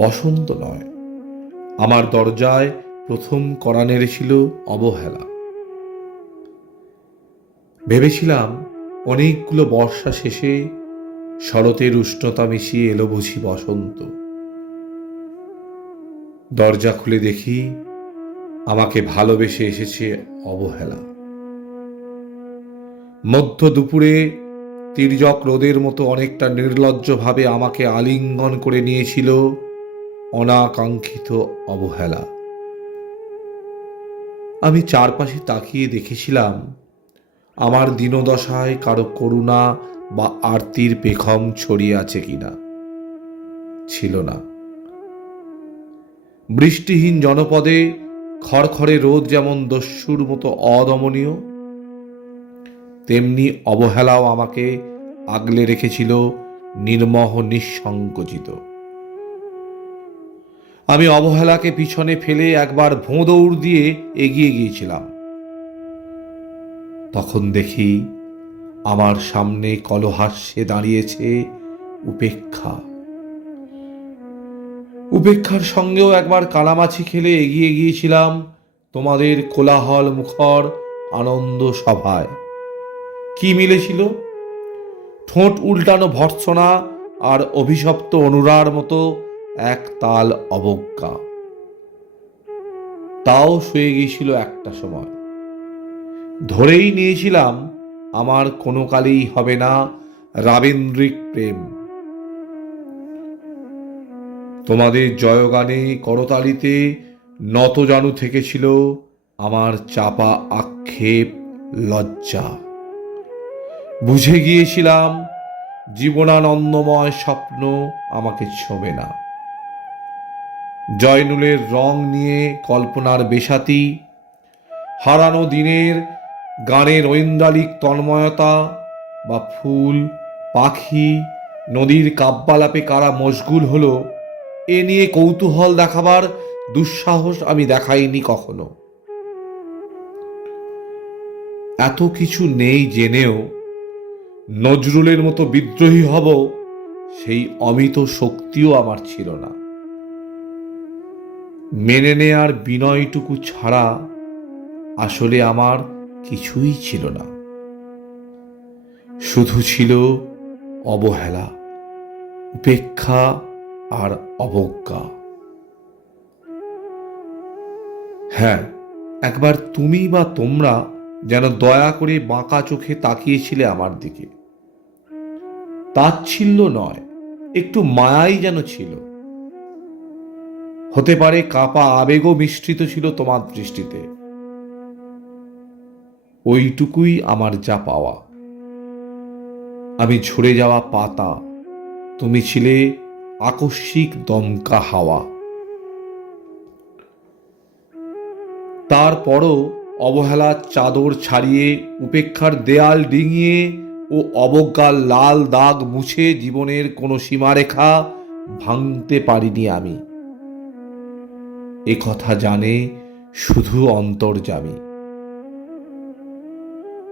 বসন্ত নয়, আমার দরজায় প্রথম কড়া নেড়েছিল অবহেলা। ভেবেছিলাম অনেকগুলো বর্ষা শেষে শরতের উষ্ণতা মিশিয়ে এলো বুঝি বসন্ত। দরজা খুলে দেখি আমাকে ভালোবেসে এসেছে অবহেলা। মধ্য দুপুরে তির্যক রোদের মতো অনেকটা নির্লজ্জভাবে আমাকে আলিঙ্গন করে নিয়েছিল অনাকাঙ্ক্ষিত অবহেলা। আমি চারপাশে তাকিয়ে দেখেছিলাম আমার দীনদশায় কারো করুণা বা আরতির পেখম ছড়িয়ে আছে কিনা। ছিল না। বৃষ্টিহীন জনপদে খড়খড়ে রোদ যেমন দস্যুর মতো অদমনীয়, তেমনি অবহেলাও আমাকে আগলে রেখেছিল নির্মহ নিঃসংকোচিত। আমি অবহেলাকে পিছনে ফেলে একবার ভোঁ দৌড় দিয়ে এগিয়ে গিয়েছিলাম। তখন দেখি আমার সামনে কলহাস্যে দাঁড়িয়েছে উপেক্ষা। উপেক্ষার সঙ্গেও একবার কানামাছি খেলে এগিয়ে গিয়েছিলাম তোমাদের কোলাহল মুখর আনন্দ সভায়। কি মিলেছিল? ঠোঁট উল্টানো ভর্ৎসনা আর অভিশপ্ত অনুরার মতো এক তাল অবজ্ঞা। তাও শুয়ে গিয়েছিল একটা সময়। ধরেই নিয়েছিলাম আমার কোনো কালেই হবে না রাবীন্দ্রিক প্রেম। তোমাদের জয়গানে করতালিতে নতজানু থেকেছিল আমার চাপা আক্ষেপ, লজ্জা। বুঝে গিয়েছিলাম জীবনানন্দময় স্বপ্ন আমাকে ছোঁবে না। জয়নুলের রং নিয়ে কল্পনার বেসাতি, হারানো দিনের গানের ঐন্দ্রালিক তন্ময়তা, বা ফুল, পাখি, নদীর কাব্যালাপে কারা মশগুল হলো এ নিয়ে কৌতূহল দেখাবার দুঃসাহস আমি দেখাইনি কখনো। এত কিছু নেই জেনেও নজরুলের মতো বিদ্রোহী হব সেই অমিত শক্তিও আমার ছিল না। মেনে নেয়ার বিনয়টুকু ছাড়া আসলে আমার কিছুই ছিল না। শুধু ছিল অবহেলা, উপেক্ষা আর অবজ্ঞা। হ্যাঁ, একবার তুমি বা তোমরা যেন দয়া করে বাঁকা চোখে তাকিয়েছিলে আমার দিকে। তাচ্ছিল্য নয়, একটু মায়াই যেন ছিল। হতে পারে কাপা আবেগও মিশ্রিত ছিল তোমার দৃষ্টিতে। ওইটুকুই আমার যা পাওয়া। আমি ঝরে যাওয়া পাতা, তুমি ছিলে আকস্মিক দমকা হাওয়া। তারপরও অবহেলার চাদর ছাড়িয়ে, উপেক্ষার দেয়াল ডিঙিয়ে ও অবজ্ঞার লাল দাগ মুছে জীবনের কোনো সীমারেখা ভাঙতে পারিনি আমি। এ কথা জানে শুধু অন্তর্যামী।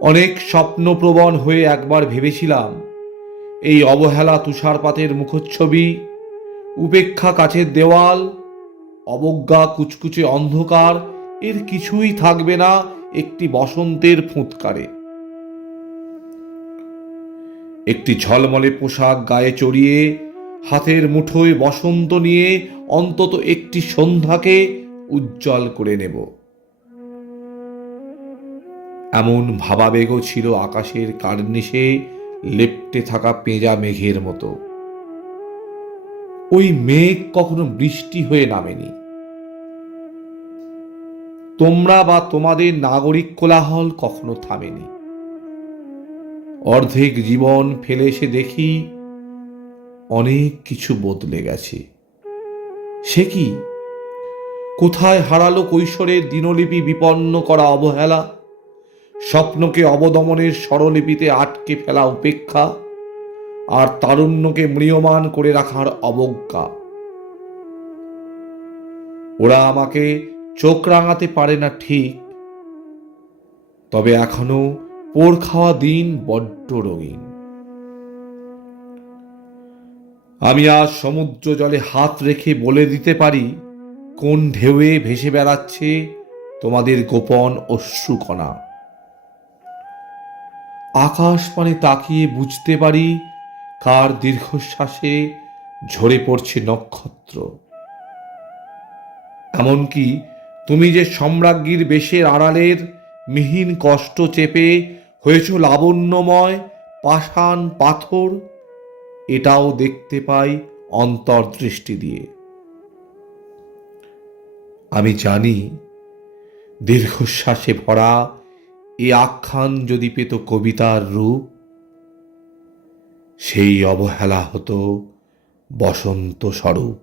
অনেক স্বপ্নপ্রবণ হয়ে একবার ভেবেছিলাম এই অবহেলা তুষারপাতের মুখচ্ছবি, উপেক্ষা কাচের দেওয়াল, অবজ্ঞা কুচকুচে অন্ধকার, এর কিছুই থাকবে না একটি বসন্তের ফুৎকারে। একটি ঝলমলে পোশাক গায়ে চড়িয়ে, হাতের মুঠোয় বসন্ত নিয়ে অন্তত একটি সন্ধ্যাকে উজ্জ্বল করে নেব, এমন ভাবাবেগও ছিল আকাশের কার্নিশে লেপ্টে থাকা পেঁজা মেঘের মতো। ওই মেঘ কখনো বৃষ্টি হয়ে নামেনি। তোমরা বা তোমাদের নাগরিক কোলাহল কখনো থামেনি। অর্ধেক জীবন ফেলে এসে দেখি অনেক কিছু বদলে গেছে। সে কি? কোথায় হারালো কৈশোরের দিনলিপি বিপন্ন করা অবহেলা, স্বপ্নকে অবদমনের স্বরলিপিতে আটকে ফেলা উপেক্ষা, আর তারুণ্যকে ম্রিয়মাণ করে রাখার অবজ্ঞা? ওরা আমাকে চোখ রাঙাতে পারে না ঠিক, তবে এখনো পোড় খাওয়া দিন বড্ড রঙিন। আমি আজ সমুদ্র জলে হাত রেখে বলে দিতে পারি কোন ঢেউয়ে ভেসে বেড়াচ্ছে তোমাদের গোপন অশ্রুকণা। আকাশ পানে তাকিয়ে বুঝতে পারি কার দীর্ঘশ্বাসে ঝরে পড়ছে নক্ষত্র। এমনকি তুমি যে সম্রাজ্ঞীর বেশের আড়ালের মিহিন কষ্ট চেপে হয়েছ লাবণ্যময় পাষাণ পাথর, এটাও দেখতে পাই অন্তর্দৃষ্টি দিয়ে। আমি জানি দীর্ঘশ্বাসে ভরা এ আখ্যান যদি পেত কবিতার রূপ, সেই অবহেলা হতো বসন্ত স্বরূপ।